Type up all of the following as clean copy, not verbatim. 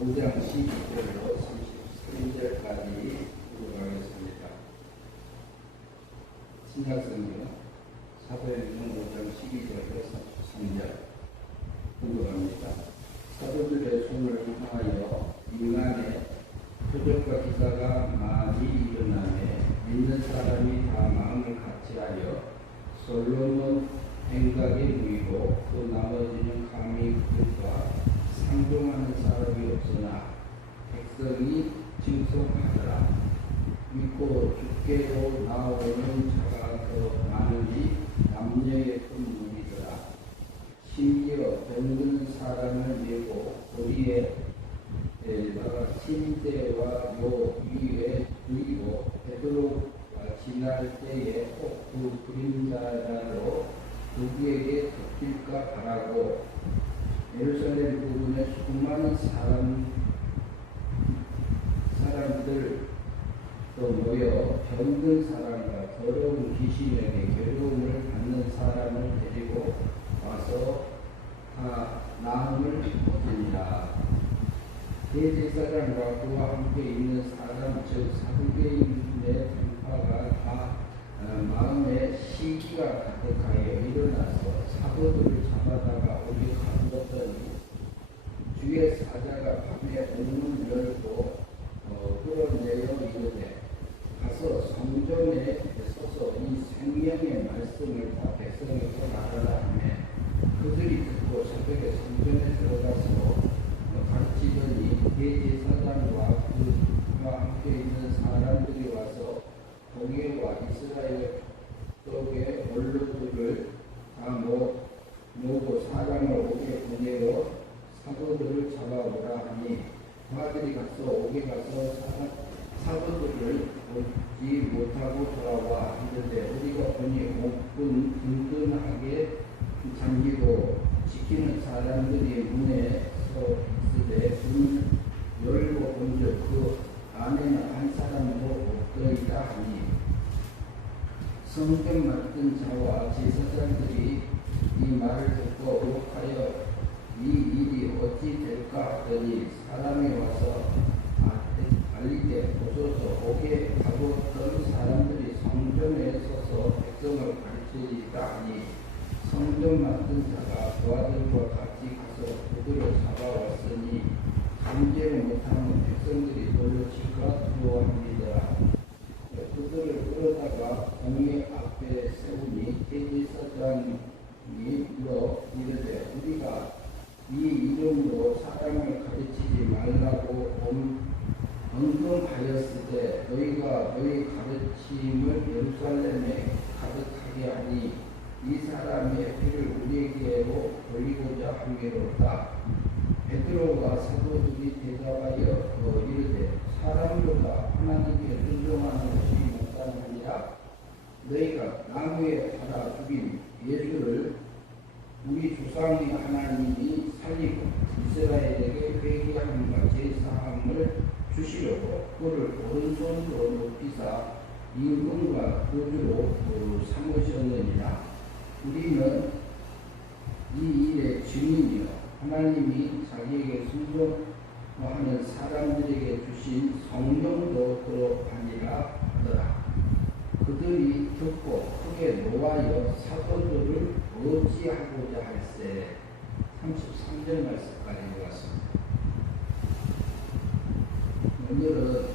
5장 12절로 33절까지 읽어가겠습니다. 신약성경 사도행전 5장 12절로 33절 읽어갑니다. 사도들의 손을 향하여 인간의 표적과 기사가 많이 일어나매 믿는 사람이 다 마음을 같이하여 솔로몬 행각에 모이고 또 나머지는 감히 그들과 상종하는 사람이 없으나 백성이 증송하더라. 믿고 주께로 나오는 자가 더 많으니 남녀의 큰 무리더라. 심지어 병든 사람을 메고 고리에다가 침대와 요 위에 두이고 베드로가 지날 때에 꼭 그 그림자로 누구에게 덮일까 바라고 예루살렘 부근에 수많은 사람들 또 모여 병든 사람과 더러운 귀신에게 괴로움을 받는 사람을 데리고 와서 다 나음을 얻으니라. 대제사장과 그와 함께 있는 사람 즉 사두개인의 전파가 다 마음에 시기가 가득하여 일어나서 사도들을 잡아다가 오게 가두었더니 주의 사자가 밤에 옥문을 열고 끌어내어 이르되 가서 성전에 서서 이 생명의 말씀을 다 백성에게 말하라 하며 그들이 듣고 새벽에 성전에 들어가서 가르치더니 대제사장과 그와 함께 있는 사람들이 와서 동해와 이스라엘 쪽의 원로들을 다 모으고 사람을 옥에 보내어 사도들을 잡아오라 하니 그들이 가서 옥에 가서 사도들을 보지 못하고 돌아와 이르되 우리가 보니 옥은 든든하게 잠기고 지키는 사람들이 문에 서 있으되 문 열고 본즉 그 안에는 한 사람도 없더이다 하니 성경 맡은 자와 제사장들이 이 말을 듣고 의혹하여 이 일이 어찌 될까 하더니 사람이 와서 알리되 보소서 옥에 가보던 사람들이 성전에 서서 백성을 가르치리다 하니 성전 맡은 자가 그와들과 같이 가서 그들을 잡아왔으니 잠재를 못하는 백성들이 돌로 치가 두려워합니다. 그들을 끌어다가 공회 앞에 세우니 대제사장이 물어 이르되 우리가 이 이름으로 사람을 가르치지 말라고 언급하였을 때 너희가 너희 가르침을 예루살렘에 가득하게 하니 이 사람의 피를 우리에게로 돌리고자 함이로다. 베드로가 사도들이 대답하여 이르되 사람보다 하나님께 순종하는 것이 못하느니라. 너희가 나무에 달아 죽인 예수를 우리 조상의 하나님이 살리고 이스라엘에게 회개함과 제사함을 주시려고 그를 오른손으로 높이사 임금과 구주로 삼으셨느니라. 우리는 이 일의 증인이요 하나님이 자기에게 순종하는 사람들에게 주신 성령도 그러하니라 하더라. 그들이 듣고 크게 노하여 사도들을 어찌하고자 할세. 33절 말씀까지 읽었습니다. 오늘은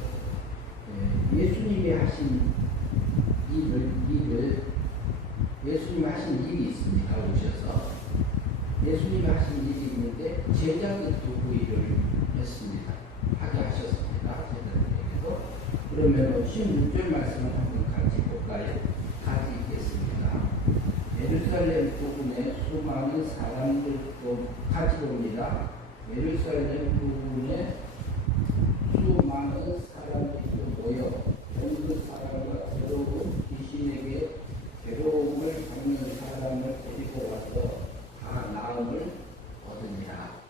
예수님이 하신 예수님이 하신 일이 있습니다. 오셔서 예수님이 하신 일이 있는데 제자들도 그 일을 했습니다. 하게 하셨습니다. 제자들에게도. 그러면 16절 말씀을 한번 같이 볼까요? 같이 읽겠습니다. 예루살렘 부근에 수많은 사람들도 같이 봅니다. 예루살렘 부근에 수많은 사람들이 모여 병든 사람과 더러운 귀신에게 괴로움을 받는 사람을 데리고 와서 다 나음을 얻으니라.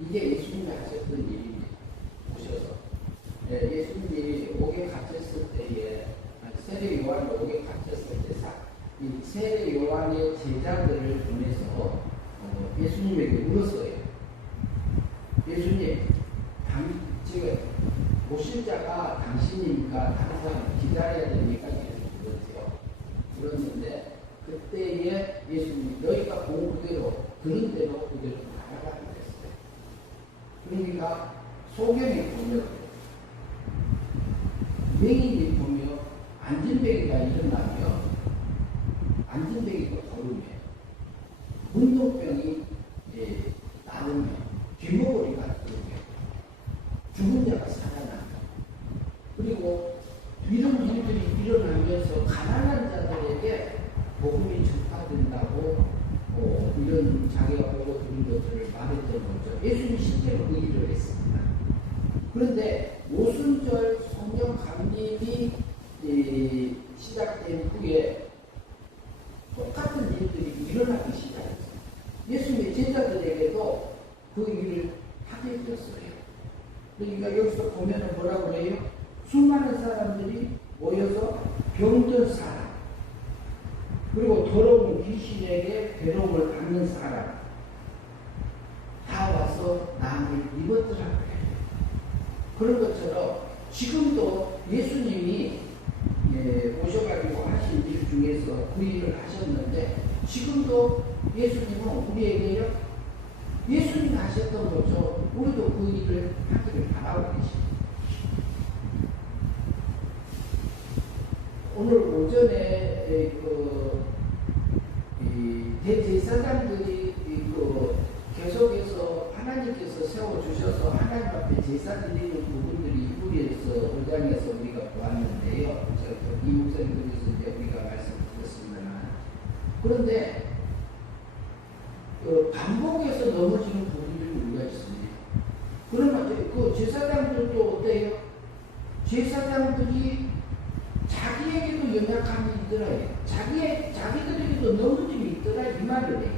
이게 예수님이 하셨던 일입니다. 오셔서 예수님이 옥에 갇혔을 때에 세례 요한이 옥에 갇혔을 때 이 세례 요한의 제자들을 보내서 예수님에게 물었어요. 예수님 그러니까 항상 기다려야 되니까 계속 그러세요. 그랬는데 그때에 예수님이 너희가 본 그대로 들은 대로 그대로 나아가게 됐어요. 그러니까 소경이 보면 맹인이 보며 안진뱅이가 일어나며 안진뱅이가 걸으며 문둥병이 나르며 귀머거리가 들며 죽은 자가 살아난다. 그리고 이런 일들이 일어나면서 가난한 자들에게 복음이 전파된다고 이런 자기가 보고 들은 것들을 말했던 거죠. 예수님이 실제로 그 일을 했습니다. 그런데 오순절 성령 강림이 시작된 후에 똑같은 일들이 일어나기 시작했어요. 예수님의 제자들에게도 그 일을 하게 되었어요. 그러니까 여기서 보면은 뭐라고 해요? 수많은 사람들이 모여서 병든 사람, 그리고 더러운 귀신에게 괴로움을 받는 사람 다 와서 나음을 입었더라고요. 그런 것처럼 지금도 예수님이 오셔가지고 하신 일 중에서 그 일을 하셨는데 지금도 예수님은 우리에게요 예수님이 하셨던 거죠. 우리도 그 일을 하기를 바라고 계십니다. 오늘 오전에 대제사장들이 계속해서 하나님께서 세워주셔서 하나님 앞에 제사 드리는 부분들이 이부리에서 5장에서 우리가 보았는데요. 이 목사님들에서 이제 우리가 말씀 드렸습니다. 그런데 반복해서 넘어지는 부분들이 우리가 있습니다. 그러면 그 제사장들도 어때요? 제사장들이 자기에게도 연약함이 있더라요. 자기들에게도 넘어짐이 있더라 이 말이에요.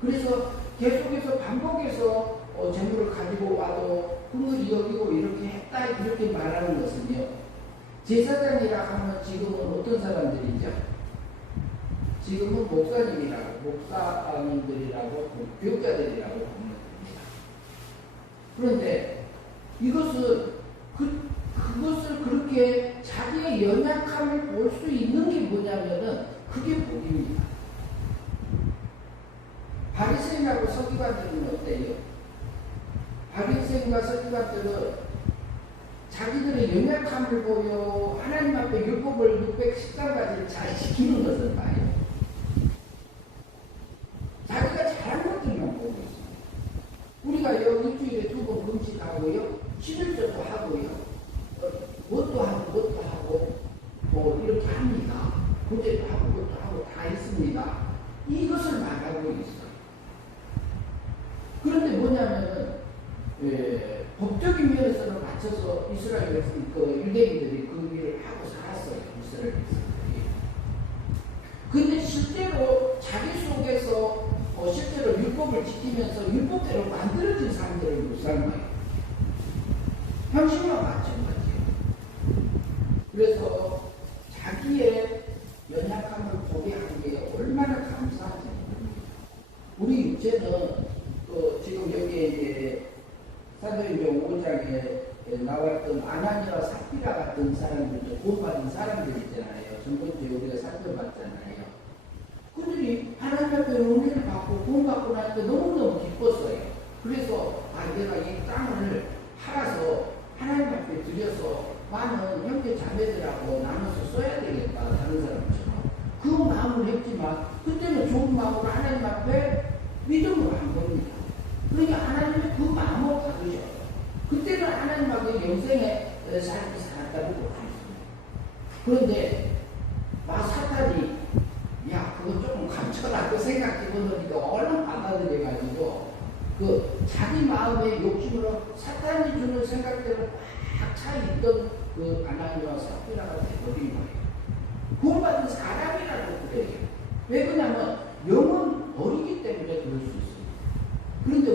그래서 계속해서 반복해서 재물을 가지고 와도 흥을 여기고 이렇게 했다 이렇게 말하는 것은요. 제사장이라 하면 지금은 어떤 사람들이죠? 지금은 목사님들이라고 교육자들이라고 보면 됩니다. 그런데 이것은 그것을 그렇게 자기의 연약함을 볼 수 있는 게 뭐냐면은 그게 복입니다. 바리새인하고 서기관들은 어때요? 바리새인과 서기관들은 자기들의 연약함을 보여 하나님 앞에 율법을 613가지를 잘 지키는 것을 봐요. 자기가 잘한 것들만 보고 있습니다. 우리가 일주일에 2번 금식하고요. 11조도 하고요. 뭣도 하고 뭐 이렇게 합니다. 그때도 하고 그것도 하고 다 있습니다. 이것을 말하고 있어요. 그런데 뭐냐면은 법적인 면에서는 맞춰서 이스라엘 유대인들이 그 일을 하고 살았어요. 이스라엘 백성들이. 근데 실제로 자기 속에서 실제로 율법을 지키면서 율법대로 만들어진 사람들을 못 삶아요. 현실과 마찬가지예요. 그래서 자기의 연약함을 보게 한 게 얼마나 감사한지 모릅니다. 우리 육체는 지금 여기에 이제 사도행전 5장에 나왔던 아나니와 삽비라 같은 사람들도 구원받은 사람들 있잖아요. 전번주에 우리가 살펴봤잖아요. 그들이 하나님 앞에 은혜를 받고 구원받고 나니까 너무너무 기뻤어요. 그래서 내가 이 땅을 팔아서 하나님 앞에 들여서 많은 형제 자매들하고 나눠서 써야 되겠다. 다른 사람처럼. 그 마음을 했지만 그때는 좋은 마음으로 하나님 앞에 믿음으로 한 겁니다. 그러니까 하나님이 그 마음을 받으셔요. 그때는 하나님 앞에 영생의 삶을 살았다고 하셨습니다. 그런데 사탄이 그거 조금 감춰라고 생각해보니까 얼른 받아들여가지고 자기 마음의 욕심으로 사탄이 주는 생각대로 꽉 차있던 그 아나니와 삽비라가 돼버린 거예요. 구원받은 사람이라고 그래요. 왜 그러냐면 영은 어리기 때문에 그럴 수 있습니다. 그런데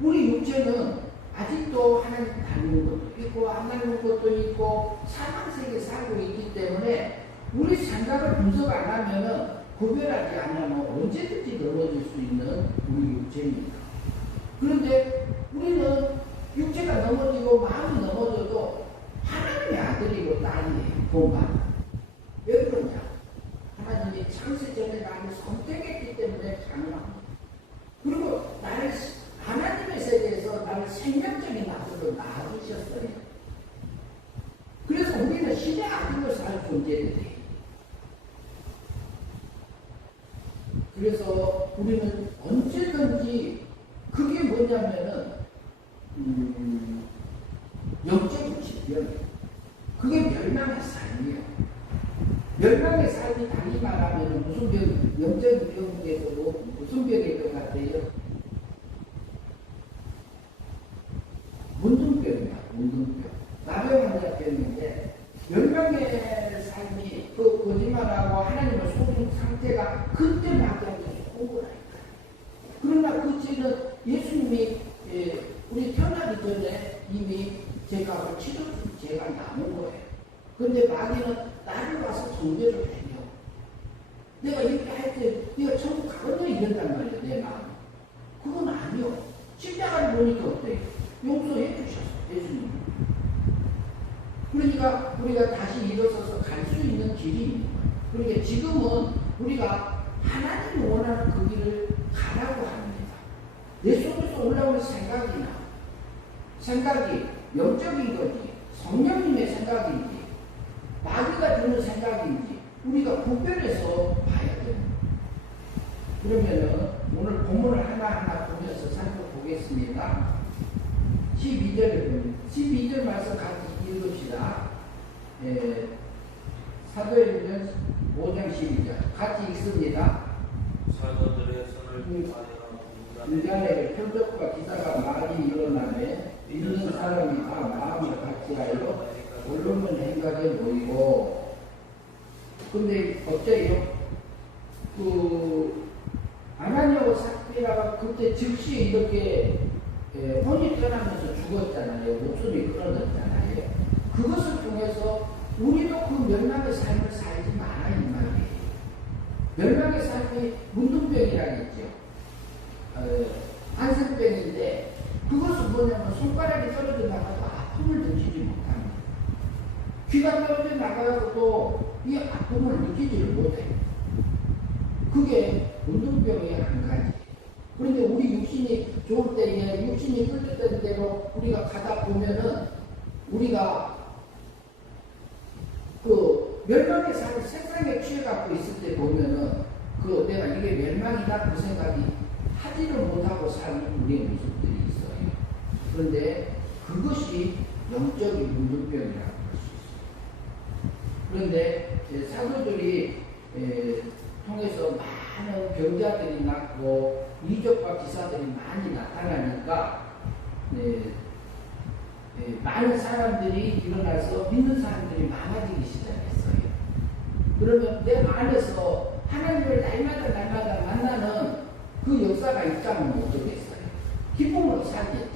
우리 육체는 아직도 하나님 닮는 것도 있고 안 닮는 것도 있고 사망세계에 살고 있기 때문에 우리 생각을 분석 안 하면은 구별하지 않으면 언제든지 넘어질 수 있는 우리 육체입니다. 그런데 우리는 육체가 넘어지고 마음이 넘어져도 아들이고 딸이에요. 본받아. 왜 그러냐? 하나님이 창세전에 나를 선택했기 때문에 가능합니다. 그리고 나를 하나님의 세계에서 나를 생명적인 아들로 낳아주셨어요. 그래서 우리는 신의 아들로 살 존재들이에요. 그래서 우리는 언제든지 그게 뭐냐면은 영적인 질병이에요. 그게 멸망의 삶이에요. 멸망의 삶이 달리 말하면 무슨 병, 영적인 병 중에서도 무슨 병일 것 같아요? 문둥병이야, 문둥병. 나병 환자병인데, 멸망의 삶이 그 거짓말하고 하나님을 속인 상태가 그때 나병에서 온 거라니까. 그러나 그 죄는 예수님이 우리 태어나기 전에 이미 죄값을 치러준 죄가 남은 거예요. 그런데 마귀는 나를 와서 정죄를 해요. 내가 이렇게 할 때 네가 천국 가겠냐 이런단 말이야, 내 마음. 그건 아니요. 십자가를 보니까 어때요? 용서해 주셨어, 예수님. 그러니까 우리가 다시 일어서서 갈 수 있는 길이 있는 거예요. 그러니까 지금은 우리가 하나님 원하는 그 길을 가라고 합니다. 내 속에서 올라오는 생각이 영적인 거지, 성령님의 생각인지, 마귀가 주는 생각인지, 우리가 구별해서 봐야 됩니다. 그러면은 오늘 본문을 하나하나 보면서 살펴보겠습니다. 12절에 보면, 12절 말씀 같이 읽읍시다. 사도행전 5장 12절. 같이 읽습니다. 사도들의 손을 인간에게 표적과 기사가 많이 일어나매 믿는 사람이 다 마음을 같이하여 올라오는 행각에 모이고. 근데 어째요? 아나니아와 삽비라가 그때 즉시 이렇게 혼이 떠나면서 죽었잖아요. 목숨이 끊어졌잖아요. 그것을 통해서 우리도 그 멸망의 삶을 살지 마라 이 말이에요. 멸망의 삶이 문둥병이라겠죠. 안색병인데 그것은 뭐냐면 손가락이 떨어져 나가도 아픔을 느끼지 못합니다. 귀가 떨어져 나가도 이 아픔을 느끼지를 못해요. 그게 문둥병의 한 가지. 그런데 우리 육신이 좋을 때에 육신이 끌렸던 대로 우리가 가다 보면은 우리가 그 멸망의 삶, 세상에 취해갖고 있을 때 보면은 내가 이게 멸망이다 그 생각이 하지를 못하고 사는 우리의 모습들이 있어요. 그런데 그것이 영적인 문둥병이라고 할 수 있어요. 그런데 사도들이 통해서 많은 병자들이 났고 이적과 기사들이 많이 나타나니까 많은 사람들이 일어나서 믿는 사람들이 많아지기 시작했어요. 그러면 내 안에서 하나님을 날마다 만나는 그 역사가 있다면 어쩌겠어요? 기쁨으로 살겠죠.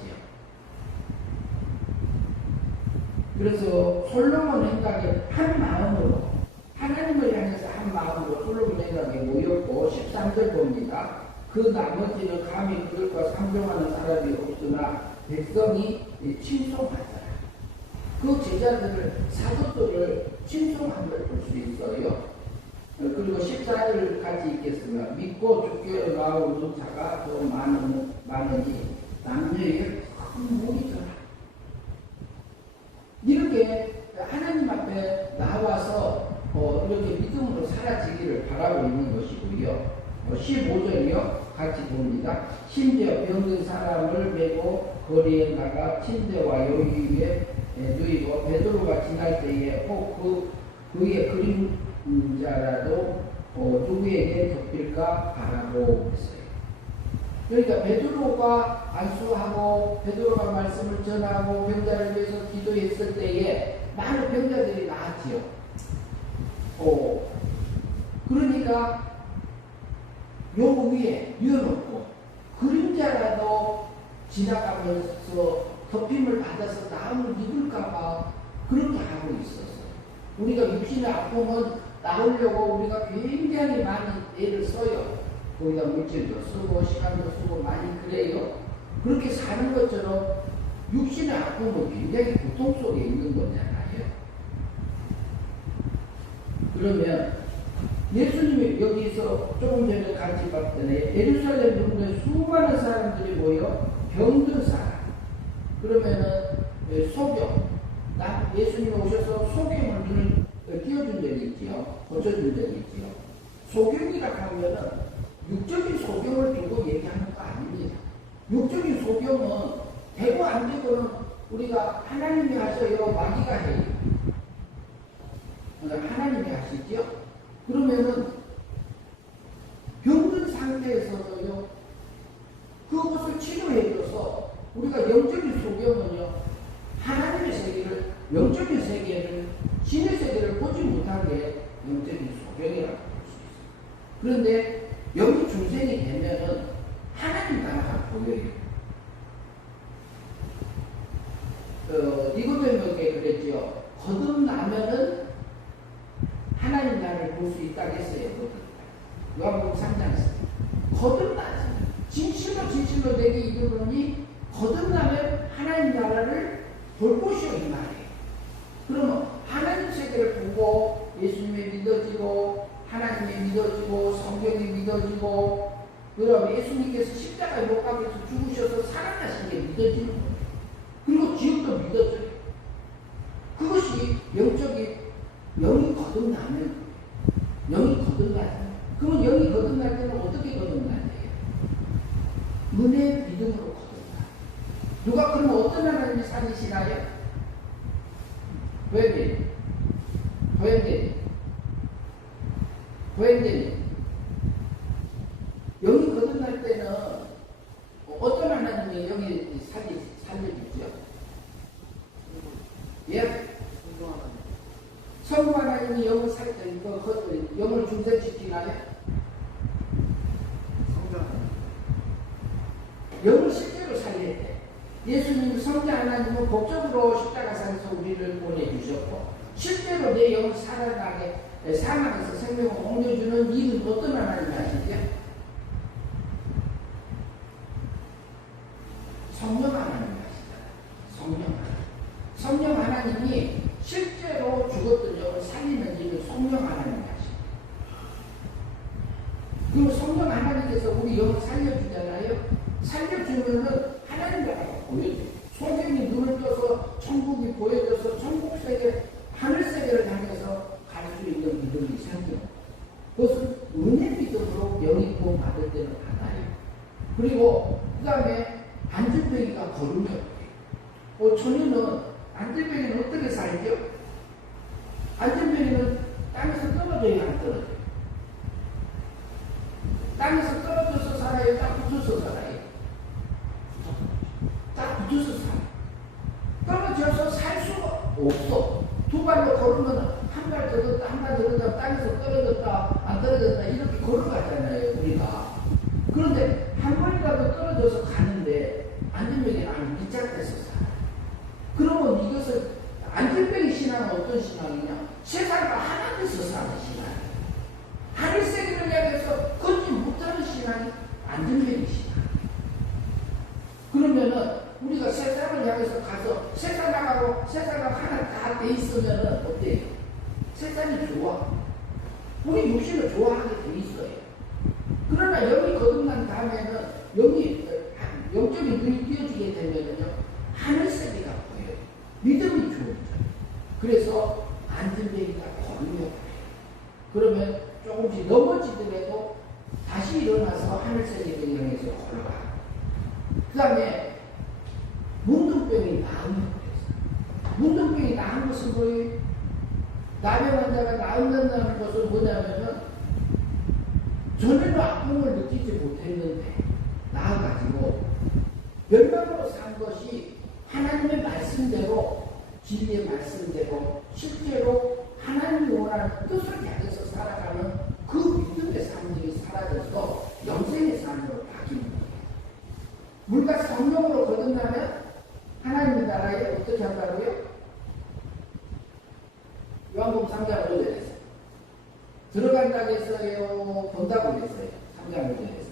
그래서 솔로몬 행각에 한 마음으로 하나님을 향해서 한 마음으로 솔로몬 행각에 모였고 13절 봅니다. 그 나머지는 감히 그들과 상종하는 사람이 없으나 백성이 칭송하더라. 그 제자들을 사도들을 칭송한 걸 볼 수 있어요. 그리고 14절 같이 읽겠습니다. 믿고 주께 나오는 자가 더 많으니 남녀에게 큰 무리더라. 이렇게 하나님 앞에 나와서 이렇게 믿음으로 사라지기를 바라고 있는 것이고요. 15절이요. 같이 봅니다. 심지어 병든 사람을 메고 거리에 나가 침대와 여기 위에 누이고 베드로가 지날 때에 혹 그의 그림자라도 누구에게 덮일까 바라고 했어요. 그러니까 베드로가 안수하고 베드로가 말씀을 전하고 병자를 위해서 기도했을 때에 많은 병자들이 나았지요. 그러니까 요 위에 뉘어놓고 그림자라도 지나가면서 덮임을 받아서 나음을 입을까봐 그렇게 하고 있었어요. 우리가 육신의 아픔은 나오려고 우리가 굉장히 많은 애를 써요. 거기다 물질도 쓰고 시간도 쓰고 많이 그래요. 그렇게 사는 것처럼 육신의 아픔은 굉장히 고통 속에 있는 거잖아요. 그러면 예수님이 여기서 조금 전에 같이 봤더니 예루살렘 동네 수많은 사람들이 모여 병든 사람. 그러면은 소경. 예수님이 오셔서 소경을 눈을 띄워준 적이 있지요. 고쳐준 적이 있지요. 소경이라 하면은 육적인 소경을 두고 얘기하는 거 아닙니다. 육적인 소경은 되고 안 되고는 우리가 하나님이 하셔요. 마귀가 해요. 하나님이 하시죠. 그러면은 병든 상태에서도요. 그것을 치료해줘서 우리가 영적인 소경은요. 하나님의 세계를 영적인 세계를 신의 세계를 보지 못한 게 영적인 소경이라고 볼 수 있어요. 그런데 여기 중생이 되면은 하나님 나라가 보여요. 니고데모에게 그랬죠. 거듭나면은 하나님 나라를 볼 수 있다고 했어요. 요한복음 3장에서 거듭나지. 진실로 내게 이르노니 거듭나면 하나님 나라를 볼 것이요 이 말이에요. 그러면 하나님 세계를 보고 예수님이 믿어지고 하나님이 믿어지고 성경이 믿어지고 그럼 예수님께서 십자가에 못 박혀서 죽으셔서 살아나신 게 믿어지는 거예요. 그리고 지옥도 믿어져요. 그것이 영적인 영이 거듭나면 영이 거듭나요. 그러면 영이 거듭날 때는 어떻게 거듭나요? 은혜의 믿음으로 거듭나. 누가 그러면 어떤 하나님이 살리시나요? 도현대님 영이 거듭날 때는 어떤 하나님이 영이 살려주죠? 예? 성부 하나님이 영을 영을 중생시키나요? 영을 실제로 살릴 때 예수님 성자 하나님은 법적으로 십자가상에서 우리를 보내주셨고 실제로 내 영을 살아나게 사망에서 생명을 옮겨주는 일은 어떤 하나님이 하시죠? 성령 하나님이 하시잖아요. 성령 하나님이 실제로 죽었던 영을 살리는 일을 성령 하나님이 하십니다. 그리고 성령 하나님께서 우리 영을 살려주잖아요. 살려주면은 하나님 나라가 보여줘요. 소경이 눈을 떠서 천국이 보여져서 천국 세계, 하늘 세계를 향해서 갈 수 있는 믿음이 생겨요. 그것은 은혜 믿음으로 영이 구원 받을 때는 받아요. 그리고 그 다음에 안전뱅이가 걸으면 천연은 안전뱅이는 어떻게 살죠? 안전뱅이는 땅에서 떨어져야 안 떨어져요. 땅에서 떨어져서 살아요? 딱 붙어서 살아요? 딱 붙어서 살아요. 떨어져서 살 수가 없어. 두 발로 걸으면 한 발 떨어졌다, 한 발 떨어졌다, 땅에서 떨어졌다, 안 떨어졌다, 이렇게 걸어가잖아요, 우리가. 그런데 한 번이라도 떨어져서 가는데, 안전뱅이 안 밑짝에서 살아요. 그러면 이것을, 안전뱅이 신앙은 어떤 신앙이냐? 세상과 하나 돼서 사는 신앙이에요. 하늘 세계를 향해서 걷지 못하는 신앙이 안전뱅이 신앙. 그러면은 우리가 세상을 향해서 가서 세상 나가고 세상과 하나 다 돼 있으면은 어때요? 세상이 좋아. 우리 육신을 좋아하게 돼 있어요. 그러나 영이 거듭난 다음에는 영적인 눈이 띄어지게 되면은요 하늘 세계가 보여요. 믿음이 좋아져요. 그래서 안전뱅이가 걸으며 그러면 조금씩 넘어지더라도 다시 일어나서 하늘 세계를 향해서 걸어가. 그 다음에 문둥병이 나으면 문둥병이 나은 것은 뭐예요? 나병 환자가 나은다는 것은 뭐냐면은 전에는 아픔을 느끼지 못했는데 나아가지고 멸망으로 산 것이 하나님의 말씀대로 진리의 말씀대로 실제로 하나님이 원하는 뜻을 향해서 살아가는 그 믿음의 삶이 사라져서 영생의 삶으로 바뀌는 거예요. 물과 성령으로 거듭나면 하나님의 나라에 어떻게 한다고요? 요한복음 3장 5절에서 들어간다고 했어요? 본다고 했어요? 3장 5절에서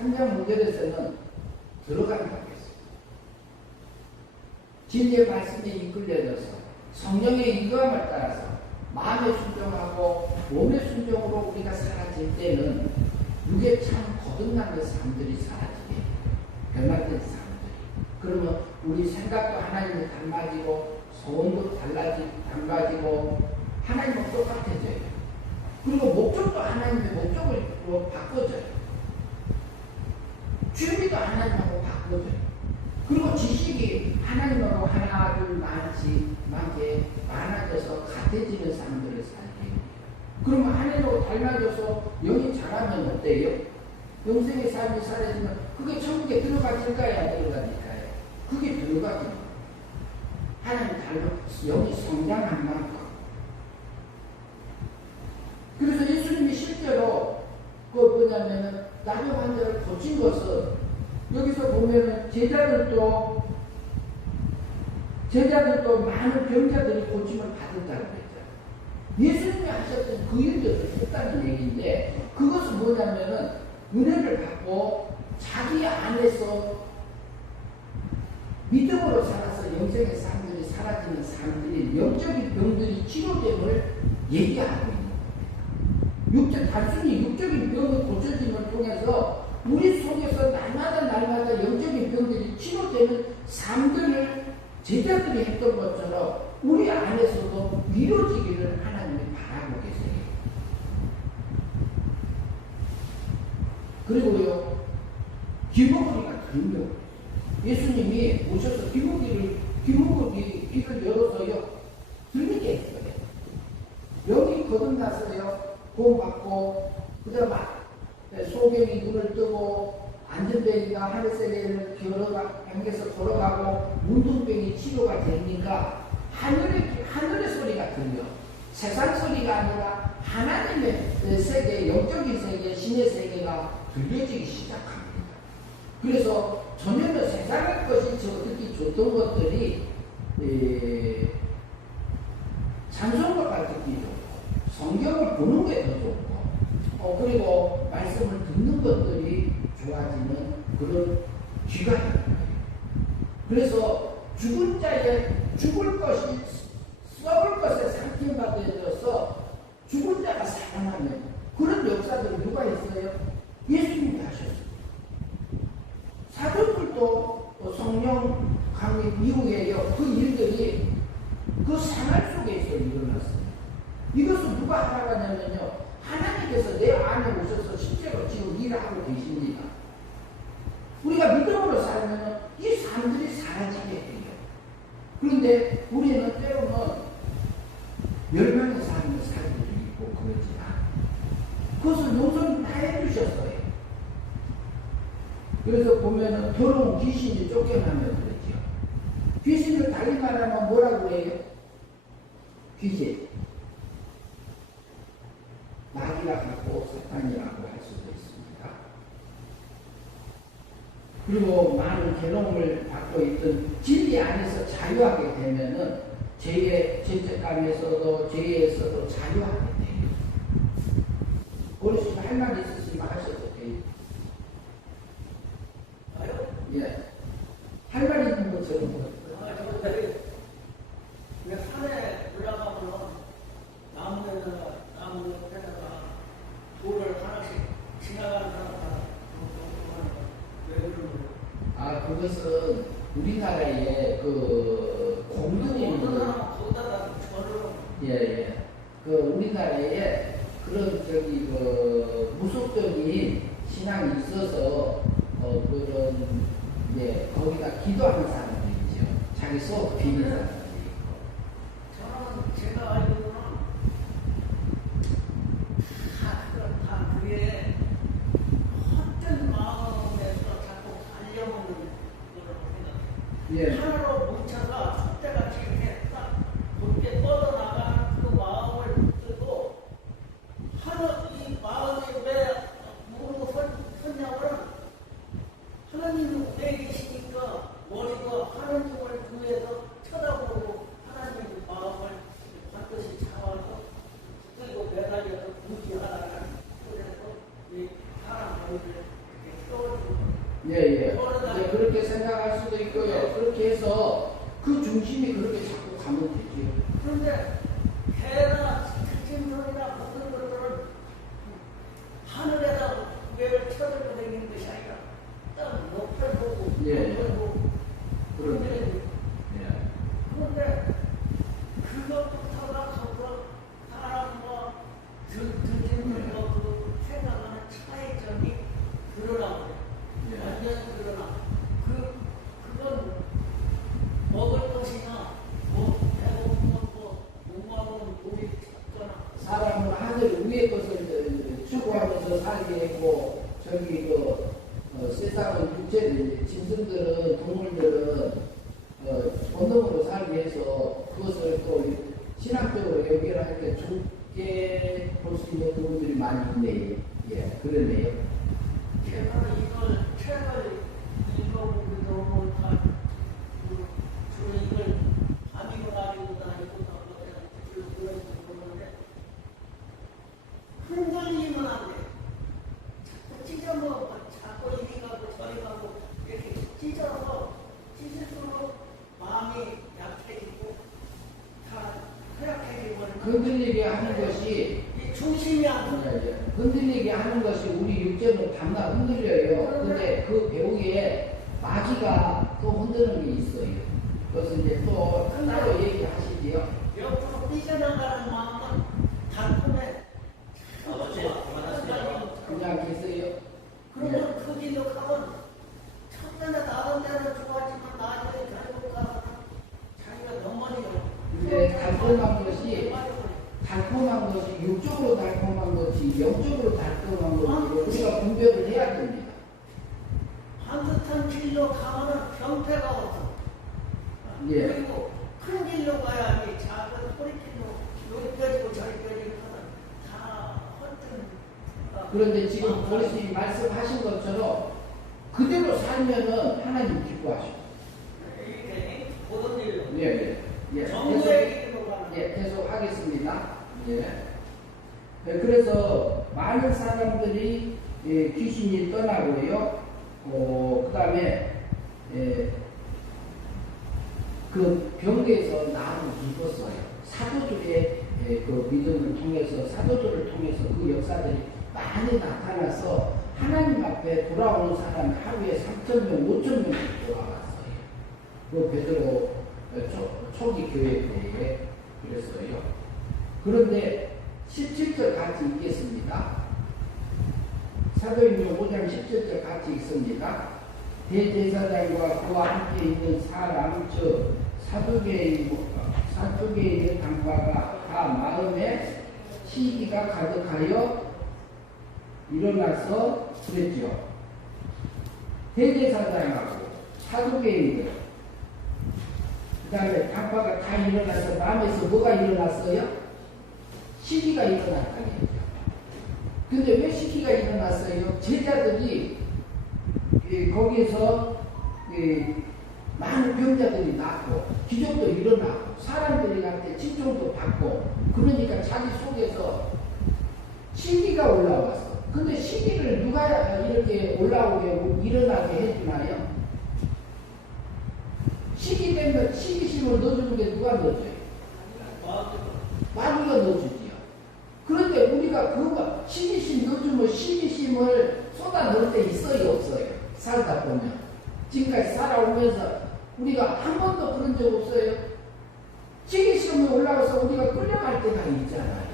3장 5절에서는 들어간다고 했어요. 진리의 말씀에 이끌려져서 성령의 인도함을 따라서 마음의 순종하고 몸의 순종으로 우리가 사라질 때는 육에 참 거듭나는 사람들이 사라지게 변화된 사람들이. 그러면 우리 생각도 하나님을 닮아지고 소원도 닮아지고 하나님과 똑같아져요. 그리고 목적도 하나님의 목적으로 바꿔져요. 취미도 하나님하고 바꿔져요. 그리고 지식이 하나님하고 하나 둘 많아져서 같아지는 사람들을 살게. 그러면 하나님하고 닮아져서 영이 자라면 어때요? 영생의 삶이 사라지면 그게 천국에 들어가질까요? 안 들어가질까요? 그게 들어가죠. 하나님 닮아 영이 성장한 만큼. 그래서 예수님이 실제로 그 뭐냐면은 나병 환자를 고친 것은 여기서 보면은 제자들도 많은 병자들이 고침을 받았다고 했잖아요. 예수님이 하셨던 그 일들을 했다는 얘기인데 그것은 뭐냐면은 은혜를 받고 자기 안에서 믿음으로 살아서 영생의 사람들이 사라지는 사람들이 영적인 병들이 치료됨을 얘기하고 있는 거예요. 단순히 육적인 병의 고쳐짐을 통해서 우리 속에서 날마다 영적인 병들이 치료되는 삶들을 제자들이 했던 것처럼 우리 안에서도 이루어지기를 하나님이 바라고 계세요. 그리고요, 기복우리가 들려. 예수님이 오셔서 기복우리 길을 열어서요, 들리게 했어요. 여기 거듭나서요, 구원받고, 그다음 소경이 눈을 뜨고, 안전뱅이가 하늘세계를 향해서 걸어가고, 문둥병이 치료가 되니까, 하늘의 소리가 들려. 세상 소리가 아니라 하나님의 세계, 영적인 세계, 신의 세계가 들려지기 시작합니다. 그래서 전혀는 세상의 것이 듣기 좋던 것들이 찬송가가 듣기 좋고 성경을 보는 게 더 좋고 그리고 말씀을 듣는 것들이 좋아지는 그런 귀가 되는 거예요. 그래서 죽은 자의 죽을 것이 썩을 것에 삼킴받아져서 죽은 자가 살아나는 그런 역사들을 누가 했어요? 예수님이 하셨어요. 사도들도 성령 강림 이후에요. 그 일들이 그 생활 속에서 일어났어요. 이것은 누가 하라고 하냐면요. 하나님께서 내 안에 오셔서 실제로 지금 일을 하고 계십니다. 우리가 믿음으로 살면 이 사람들이 사라지게 해요. 그런데 우리는 때로는 멸망의 삶을 살고 있고 그러지만 그것은 용서는 다 해주셨어요. 그래서 보면은 더러운 귀신이 쫓겨나면 그러죠. 귀신을 다리 말하면 뭐라고 해요? 귀신. 마귀라고 하고 사탄이라고 할 수도 있습니다. 그리고 많은 괴로움을 받고 있던 진리 안에서 자유하게 되면은 죄책감에서도 죄에서도 자유하게 돼요. 어르신 할 말 있으시면 하셔도 돼요. 예. 할 말 있는 것처럼. 산에 올라가면 나무 옆에다가 돌을 하나씩 지나가는 사람마다 왜 그러는 거예요? 그것은 우리나라의 그 공동인 거기다가 절을 예. 우리나라에 그런 그 무속적인 신앙이 있어서 그런 거기다 기도하는 사람들이 있죠. 자기 속 비는 사람들이 있고. 저는 제가 알기로는 다 그게 헛된 마음에서 자꾸 달려오는 거라고 생각해요. 하나로 뭉쳐서 촛대같이 이렇게 딱 높게 뻗어나가는 그 마음을 붙들고 이 마음이 왜 모르고 섰냐고는 하나님이 왜 계시니까 머리가 하나님을 구해서 쳐다보고 하나님의 마음을 반드시 잡아서 붙들고 매달려서 무지하라는 그래서 이 사람 머리를 이렇게 떠올리고 그렇게 생각할 수도 있고요. 그렇게 해서 그 중심이 그렇게 자꾸 가면 되죠. 그런데 개나 쳐들고 다니는 것이 아니라 딱 목표 보고 예. 목표 보고 그런데, 예. 그런데 그것부터가 서로 사람과 듣는 그 생각하는 차이점이 드러나고 예. 완전 드러나. 그건 먹을 것이나 뭐 배고프면 못 먹으면 우리 찾거나 사람은 하늘 위의 것을 추구하면서 살게 했고, 저기 세상은 육체, 짐승들은, 동물들은 본능으로 살게 해서 그것을 또 신학적으로 연결할 때 좋게 볼 수 있는 부분들이 많이 있네요. 예, 그러네요. 제가 이걸 책을 읽어보기도 하고 다 주로 이걸 아미고 나리고 다니고 그런 보는데 흔들리면 안 돼. 자꾸 찢어먹어. 자꾸 이리 가고 저리 가고 이렇게 찢을수록 마음이 약해지고 다 허약해지고 흔들리게 하는 것이 이 중심이 안 돼. 흔들리게 하는 것이 우리 육체는 밤낮 흔들려요. 근데 그 배우에 마귀가 또 흔드는 게 있어요. 그것은 이제 또 따로 얘기하시지요. 옆으로 삐져나가는 마음은 달콤해. 아버지, 그만하세요. 그냥 계세요. 그러면 그 길로 가면 첫째는 나름대로 좋아지만 나중에 결국 가면 자기가 넘어져요. 근데 달콤한 것이 육적으로 달콤한 것이 영적으로 달콤한 것이 우리가 분별을 해야 됩니다. 반듯한 길로 가면은 병폐가 없어. 예. 그리고 큰 길로 가야지 작은 소리길로 여기 펴지고 저기 펴지고 하면 다 헛된. 그런데 지금 보리스님 말씀하신 것처럼 그대로 살면은 하나님 기뻐하셔. 이렇게 모든 일로. 예. 정부의 길로 가는. 계속 하겠습니다. 예. 네, 그래서 많은 사람들이 귀신이 떠나고요. 그 다음에 그 병에서 나음을 입었어요. 사도들의 그 믿음을 통해서 사도들을 통해서 그 역사들이 많이 나타나서 하나님 앞에 돌아오는 사람이 하루에 3,000명, 5,000명씩 돌아왔어요. 그 베드로 초기 교회 때에 그랬어요. 그런데 17절 같이 읽겠습니다. 사도행전 5장 17절 같이 읽습니다. 대제사장과 그와 함께 있는 사람 즉 사두개에 있는 당파가 다 마음에 시기가 가득하여 일어나서 그랬죠. 대제사장하고 사두개인들 그 다음에 당파가 다 일어나서 마음에서 뭐가 일어났어요? 시기가 일어났다는 얘기죠. 근데 왜 시기가 일어났어요? 제자들이 거기에서 많은 병자들이 낫고 기적도 일어나고 사람들한테 칭송도 받고 그러니까 자기 속에서 시기가 올라왔어. 근데 시기를 누가 이렇게 올라오게 일어나게 해주나요? 시기 때문에 시기심을 넣어주는 게 누가 넣어줘요? 마귀가 넣어주지요. 그런데 우리가 그거 시기심 넣어주면 시기심을 쏟아 넣을 때 있어요, 없어요? 살다 보면. 지금까지 살아오면서 우리가 한 번도 그런 적 없어요? 시기심이 올라와서 우리가 끌려갈 때가 있잖아요.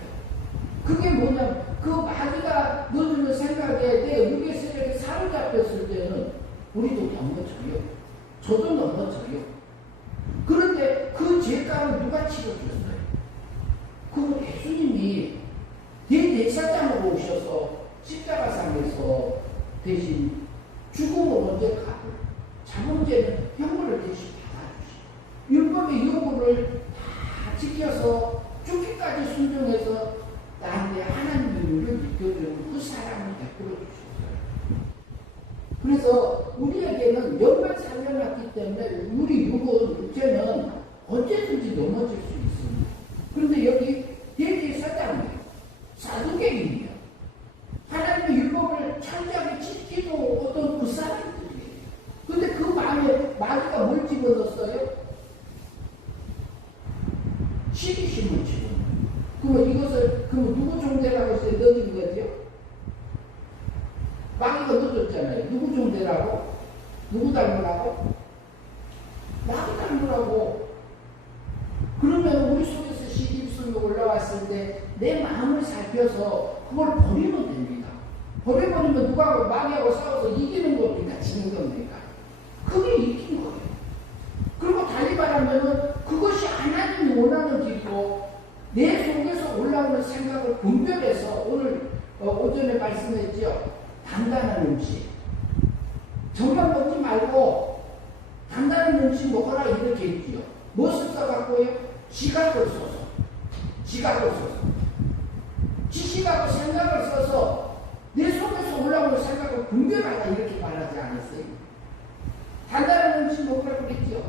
그게 뭐냐면 그 마귀가 넣어주는 생각에 내 육의 세력에 사로잡혔을 때는 우리도 넘어져요. 저도 넘어져요. 그런데 그 죄값을 누가 치러줬어요? 그 예수님이 대제사장으로 오셔서 십자가상에서 대신 죽음을 먼저 가고 자범죄는 형벌을 대신 받아주시고 율법의 요구를 다 지켜서 죽기까지 순종해서 나한테 하나님의 일을 느껴주는 그 사랑을 베풀어 주셨어요. 그래서 우리에게는 영만 살려놨기 때문에 우리 육체는 언제든지 넘어질 수 있습니다. 그런데 여기 대제사장이에요. 사두개인이에요. 하나님의 율법을 철저하게 지키고 어떤 그 사람들이에요. 근데 그 마음에 마귀가 뭘 집어넣었어요? 시기심을 집어넣어요. 그러면 이것을 그러면 누구 종대라고 해서 넣어준 거죠? 마귀가 늦었잖아요. 누구 좀 되라고? 누구 닮으라고? 마귀 닮으라고. 그러면 우리 속에서 시집순이 올라왔을 때 내 마음을 살펴서 그걸 버리면 됩니다. 버려버리면 누가 마귀하고 싸워서 이기는 겁니까? 지는 겁니까? 그게 이긴 거예요. 그리고 달리 말하면 그것이 하나님이 원하는 길이고 내 속에서 올라오는 생각을 분별해서 오늘 오전에 말씀했죠. 단단한 음식. 정말 먹지 말고 단단한 음식 먹어라 이렇게 했지요. 무엇을 써갖고요? 지각을 써서. 지식하고 생각을 써서 내 속에서 올라오는 생각을 분별하라 이렇게 말하지 않았어요. 단단한 음식 먹으라 그랬지요.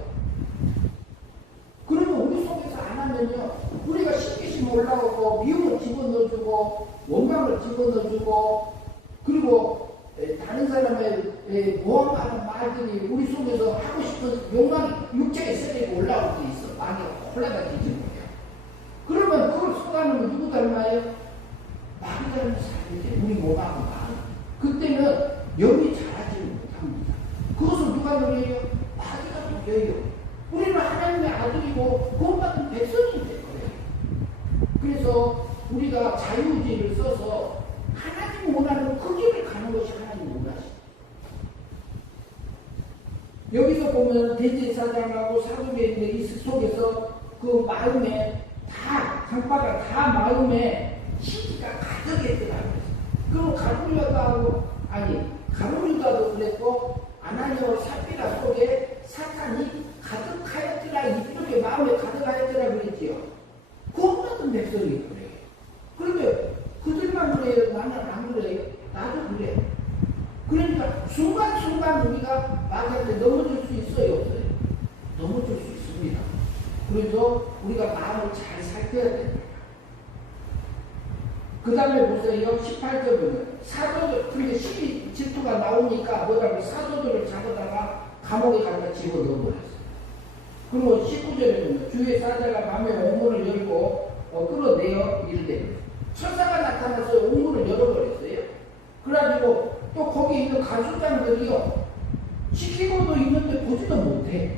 그러면 우리 속에서 안 하면요. 우리가 신기심 올라오고 미움을 집어넣어주고 원망을 집어넣어주고 그리고 다른 사람의 모험하는 말들이 우리 속에서 하고 싶은 욕망이 육체에 세리고 올라올 때 있어. 마귀가 콜라가 뒤집어요. 그러면 그걸 쏟아내면 누구 닮아요? 마귀 닮은 사람인데 우리 몸하고 마음. 그때는 영이 자라지 못합니다. 그것을 누가 노려요? 마귀가 노려요. 우리는 하나님의 아들이고 구원받은 백성이 될 거예요. 그래서 우리가 자유의지를 써서 하나님 원하는 그 길을 가는 것이 하나님 원하십니다. 여기서 보면 대제사장하고 사도계인들 이 속에서 그 마음에 다 장파가 다 마음에 시기가 가득했더라고요. 그리고 가룟유다도 그랬고 아나니아와 삽비라 속에 사탄이 가득하였더라 이렇게 마음에 가득하였더라 그랬지요. 구원받은 백성이 그래요. 그런데 그들만 그래요? 나는 안 그래요? 나도 그래. 그러니까 순간순간 우리가 마귀한테 넘어질 수 있어요? 없어요? 넘어질 수 있습니다. 그래서 우리가 마음을 잘 살펴야 됩니다. 그 다음에 보세요. 18절 보면 사도들, 그렇게 시기 질투가 나오니까 뭐라고 사도들을 잡아다가 감옥에 갖다 집어넣어버렸어요. 그리고 19절에 보면 주의 사자가 밤에 옥문을 열고 끌어내어 이르되 천사가 나타나서 옥문을 열어버렸어요. 그래가지고 또 거기 있는 가수장들이요 시키고도 있는데 보지도 못해.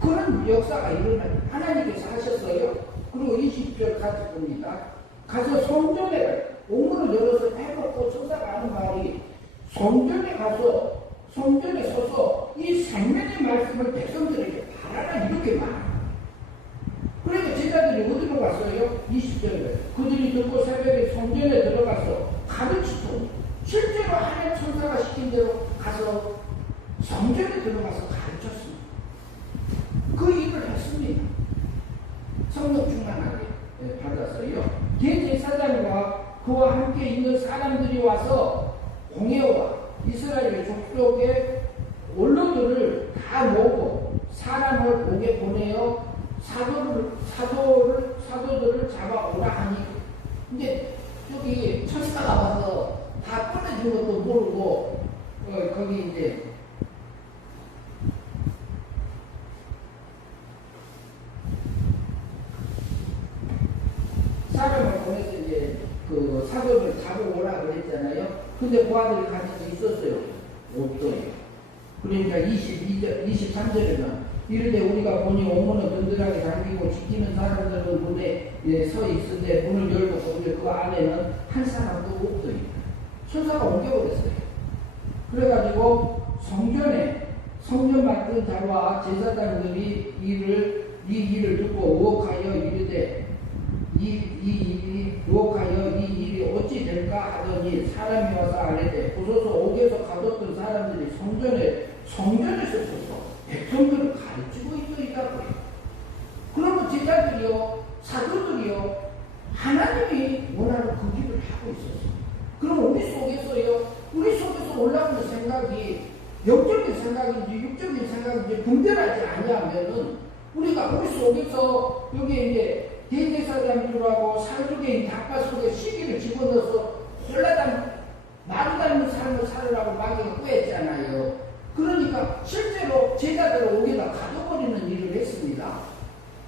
그런 역사가 일어나요. 하나님께서 하셨어요. 그리고 20절 같이 봅니다. 가서 성전에 옥문을 열어서 해먹고 천사가 하는 말이 성전에 가서 성전에 서서 이 생명의 말씀을 백성들에게 바라라 이렇게 말합니다. 그러니까 제자들이 어디로 갔어요? 20절에 그들이 듣고 새벽에 성전에 들어가서 가르치고 실제로 하나님 천사가 시킨 대로 가서 성전에 들어가서 가르쳤습니다. 그 일을 했습니다. 성령 충만하게 받았어요. 대제사장과 그와 함께 있는 사람들이 와서 공회와 이스라엘 족속의 원로들을 다 모으고 사람을 목에 보내어 사도들을 잡아오라 하니 근데 여기 천사가 와서 다 꺼내준 것도 모르고 거기 이제 사람을 보내서 이제 그 사도를 잡아오라 그랬잖아요. 근데 그 아들이 같이 있었어요. 없어요. 그러니까 23절에는 이르되 우리가 보니 옥문은 든든하게 잠기고 지키는 사람들은 문에 서 있은데 문을 열고 보니 그 안에는 한 사람도 없어요. 천사가 옮겨버렸어요. 그래가지고 성전 맡은 자와 제사장들이 이 일을 듣고 의혹하여 이르되 유혹하여 이 일이 어찌 될까 하더니 사람이 와서 아뢰되 보소서 옥에서 가뒀던 사람들이 성전에서 서서 백성들을 가르치고 있더이다. 그러면 제자들이요 사도들이요 하나님이 원하는 그 길을 하고 있었어요. 그럼 우리 속에서 올라오는 생각이 영적인 생각인지 육적인 생각인지 분별하지 아니하면은 우리가 우리 속에서 여기 이제 대제사장들하고 사도계인 닭바 속에 시기를 집어넣어서 마루 닮은 삶을 살으라고 마귀가 꾸했잖아요. 그러니까 실제로 제자들을 옥에다 가둬버리는 일을 했습니다.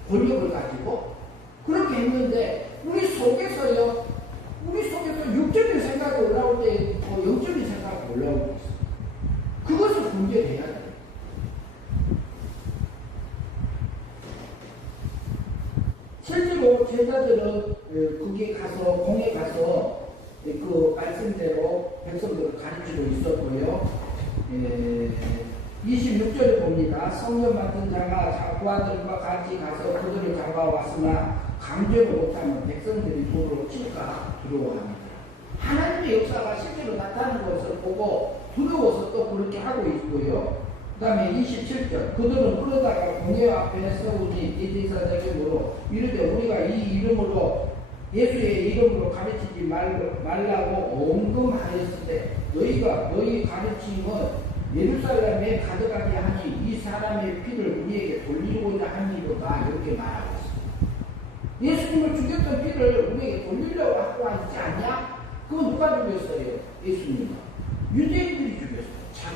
권력을 가지고 그렇게 했는데 우리 속에서 육적인 생각이 올라올 때 영적인 생각이 분별해야 돼. 실제로 제자들은 거기 가서 공에 가서 그 말씀대로 백성들을 가르치고 있었고요. 26절에 봅니다. 성전 맡은 자가 부하들과 같이 가서 그들을 잡아왔으나 강제로 못하면 백성들이 돌로 칠까 두려워합니다. 하나님의 역사가 실제로 나타나는 것을 보고 두려워서 또 그렇게 하고 있고요. 그 다음에 27절 그들은 그러다가 공회 앞에 서우니 대제사장으로 이르되 우리가 이 이름으로 예수의 이름으로 가르치지 말라고 언금하였을 때 너희가 너희 가르침은 예루살렘에 가져가게 하니 이 사람의 피를 우리에게 돌리고자 함이로다 이렇게 말하고 있습니다. 예수님을 죽였던 피를 우리에게 돌리려고 하고 있지 않냐? 그거 누가 죽였어요? 예수님과 유대인들이 죽였어요. 자기.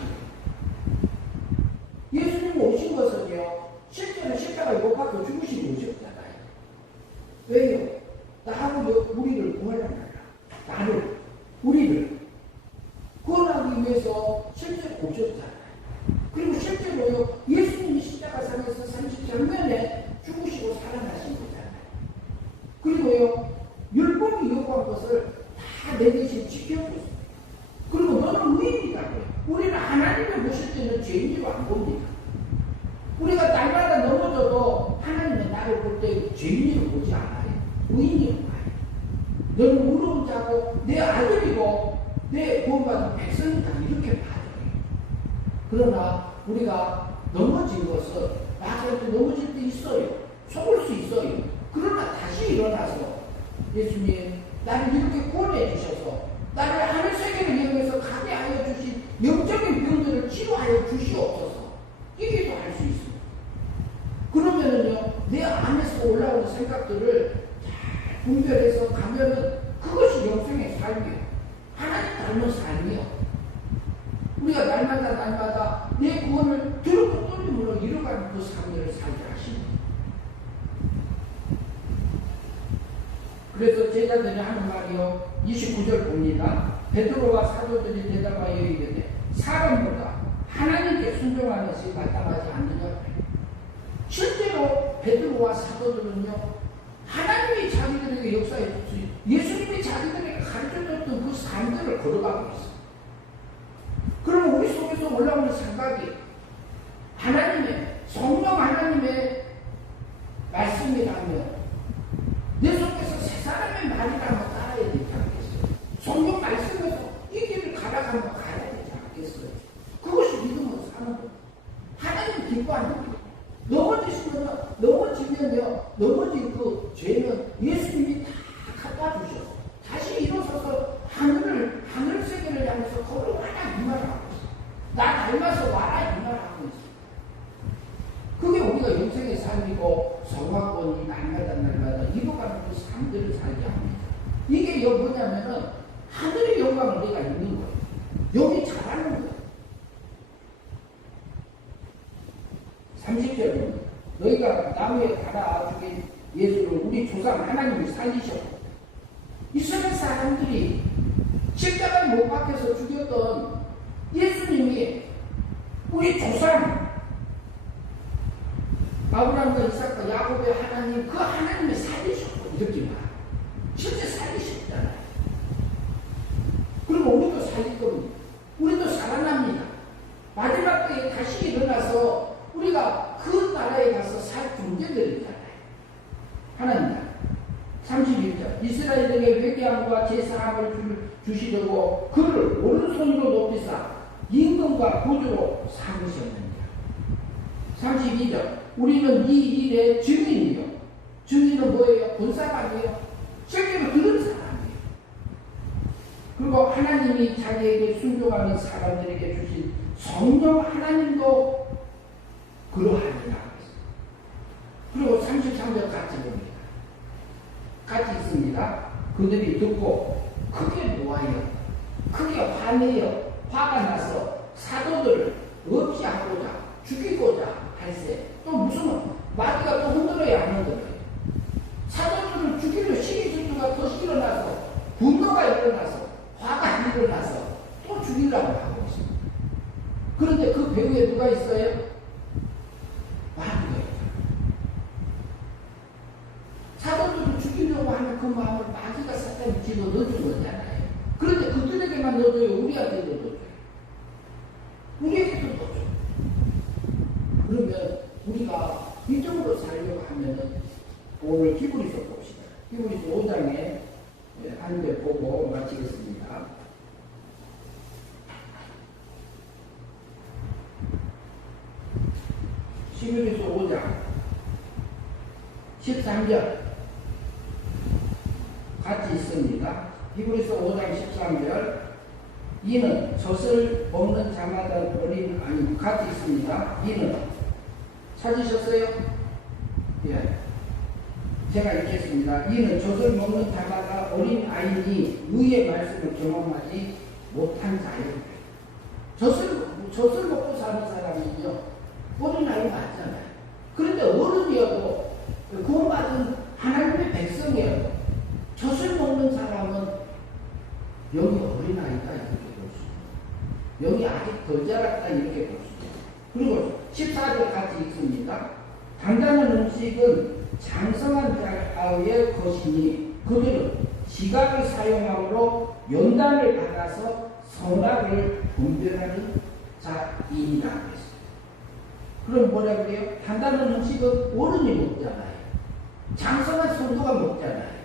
예수님 오신 것은요 실제로 십자가에 못 박혀 죽으시고 오셨잖아요. 왜요? 나하고 우리를 구하려고 하라. 나를 우리를 구원하기 위해서 실제로 오셨잖아요. 그리고 실제로요 예수님이 십자가상에서 33년에 죽으시고 살아나신 거잖아요. 그리고요 율법이 요구한 것을 다 내 대신 지켜줬어요. 그리고 너는 의인이라고요. 우리는 하나님을 보실 때는 죄인으로 안 봅니다. 우리가 날마다 넘어져도 하나님은 나를 볼 때 죄인으로 보지 않아요. 의인으로 봐요. 너는 의로운 자고 내 아들이고 내 구원받은 백성이다 이렇게 봐요. 그러나 우리가 넘어진 것은 나한테 넘어질 때 있어요. 속을 수 있어요. 그러나 다시 일어나서 예수님 나를 이렇게 구원해 주셔서 나를 하늘 세계를 이용해서 가게 하여 주신 영적인 병들을 치료하여 주시옵소서. 이기도 할 수 있습니다. 그러면은요 내 안에서 올라오는 생각들을 잘 분별해서 가면은 그것이 영생의 삶이에요. 하나님 닮은 삶이요. 우리가 날마다 내 구원을 들고 떨림으로 이뤄가는 그 삶을 살게 하십니다. 그래서 제자들이 하는 말이요 29절 봅니다. 베드로와 사도들이 대답하여 이르되 사람보다 하나님께 순종하는 것이 마땅하지 않느냐. 실제로 베드로와 사도들은요 하나님이 자기들에게 역사해 줬어요. 예수님이 자기들에게 가르쳐줬던 그 삶들을 걸어가고 있어요. 그러면 우리 속에서 올라오는 생각이 하나님의 성령 하나님의 말씀이라면 내 속에서 세 사람의 말이라면 따라야 되지 않겠어요? 성령 말씀에서 이 길을 가라가면 가야 되지 않겠어요? 그것이 믿음으로 사는 거예요. 하나님 기뻐하는 거예요. 넘어지면요 넘어진 그 죄는 예수님이 다 갖다 주셔서 다시 일어서서 하늘 세계를 향해서 걸어와라 이 말을 하고 있어요. 나 닮아서 와라 이 말을 하고 있어요. 그게 우리가 영생의 삶이고 성화권이 날마다 이뤄가는 그 삶들을 살게 합니다. 이게 뭐냐면은 하늘의 영광을 내가 있는 거예요. 여기 잘하는 거예요. 30절입니다. 너희가 나무에 달아 죽인 예수를 우리 조상 하나님이 살리셨고 이스라엘 사람들이 십자가에 못 박혀서 죽였던 예수님이 우리 조상 아브라함과 이삭과 야곱의 하나님 그 하나님이 살리셨고 이렇게 말해요. 실제 살리셨잖아요. 그리고 우리도 살릴 겁니다. 우리도 살아납니다. 마지막 때에 다시 일어나서 우리가 그 나라에 가서 살 존재들이잖아요. 하나님 31절 이스라엘에게 회개함과 제사함을 주시려고 그를 오른손으로 높이사 임금과 보조로 삼으셨느니라. 32절 우리는 이 일의 증인이요. 증인은 뭐예요? 본 사람이에요. 실제로 들은 사람이에요. 그리고 하나님이 자기에게 순종하는 사람들에게 주신 성령 하나님도 그러하니라. 그리고 33절 같이 봅니다. 같이 있습니다. 그들이 듣고 크게 노하여 크게 화내어 화가 나서 사도들을 없이 하고자 죽이고자 할세. 또 무슨 마귀가 또 흔들어야 안 흔들어요. 사도들을 죽이려 시기 질투가 더 일어나서 분노가 일어나서 화가 일어나서 또 죽이려고 하고 있습니다. 그런데 그 배후에 누가 있어요? 마귀가 있다. 사도들을 죽이려고 하는 그 마음을 마귀가 사탄이 집어 넣어준 거잖아요. 그런데 그들에게만 넣어줘요? 우리한테도 넣어줘요? 우리에게도 넣어줘요. 그러면 우리가 믿음으로 살려고 하면은 오늘 히브리서 봅시다. 히브리서 5장에 한 개 보고 마치겠습니다. 히브리서 5장 13절 같이 있습니다. 히브리서 5장 13절 이는 젖을 먹는 자마다 어린 아니 같이 있습니다. 이는 찾으셨어요? 예. 제가 읽겠습니다. 이는 젖을 먹는 자마다 어린 아이니 의의 말씀을 경험하지 못한 자예요. 젖을 먹고 사는 사람은요, 어린 아이 맞잖아요. 그런데 어른이어도 구원받은 하나님의 백성이어도 젖을 먹는 사람은 여기 어린 아이다 이렇게 볼 수 있어요. 여기 아직 덜 자랐다 이렇게 볼 수 있어요. 그리고 14절 같이 읽습니다. 단단한 음식은 장성한 자의 것이니 그들은 지각을 사용함으로 연단을 받아서 선악을 분별하는 자이니라 했어요. 그럼 뭐라 그래요? 단단한 음식은 어른이 먹잖아요. 장성한 성도가 먹잖아요.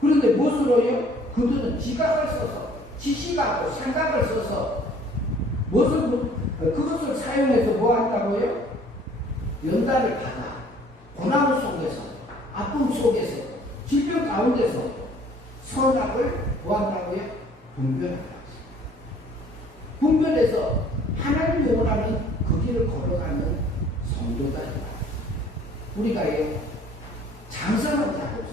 그런데 무엇으로요? 그들은 지각을 써서 지식하고 생각을 써서 그것을 사용해서 뭐 한다고요? 연단을 받아 고난 속에서 아픔 속에서 질병 가운데서 선악을 뭐 한다고요? 분별한다. 분별해서 하나님이 원하는 그 길을 걸어가는 성도다. 우리가요 장성한 자로서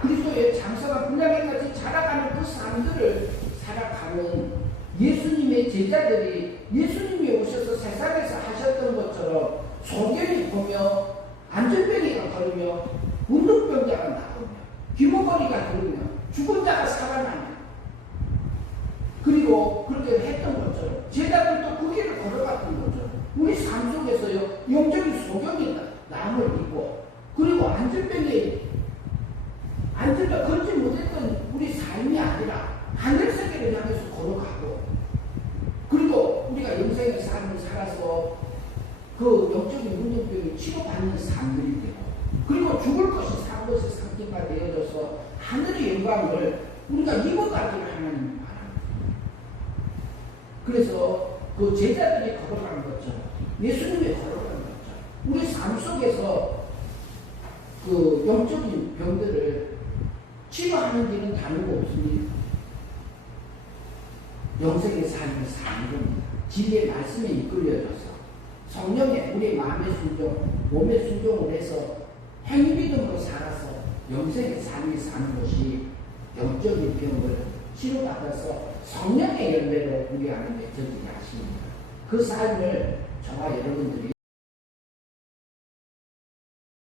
그리스도의 장성한 분량에까지 자라가는 그 삶들을 살아가는 예수님의 제자들이 예수님이 오셔서 세상에서 하셨던 것처럼 소견이 보며 안전병이가 걸으며 운동병자가 나오며 귀머거리가 걸으며 죽은 자가 살아나며 그리고 그렇게 했던 것처럼 제자들도 그 길을 걸어갔던 것처럼 우리 삶 속에서요 영적인 소견이 남을 입고 그리고 안전병이 걷지 못했던 우리 삶이 아니라 하늘 세계를 향해서 걸어가고 그리고 우리가 영생의 삶을 살아서 그 영적인 문제병이 치료받는 삶들이 되고 그리고 죽을 것이 산 것이 상태가 되어져서 하늘의 영광을 우리가 입어가기를 하나님이 바랍니다. 그래서 그 제자들이 걸어간 것처럼 예수님이 걸어간 것처럼 우리 삶 속에서 그 영적인 병들을 치료하는 길은 다른 거 없습니다. 영생의 삶을 사는 겁니다. 진리의 말씀에 이끌려져서 성령의 우리 마음의 순종, 몸의 순종을 해서 행위 믿음으로 살아서 영생의 삶을 사는 것이 영적인 병을 치료받아서 성령의 열매로 우리 안에 맺혀지게 하십니다. 그 삶을 저와 여러분들이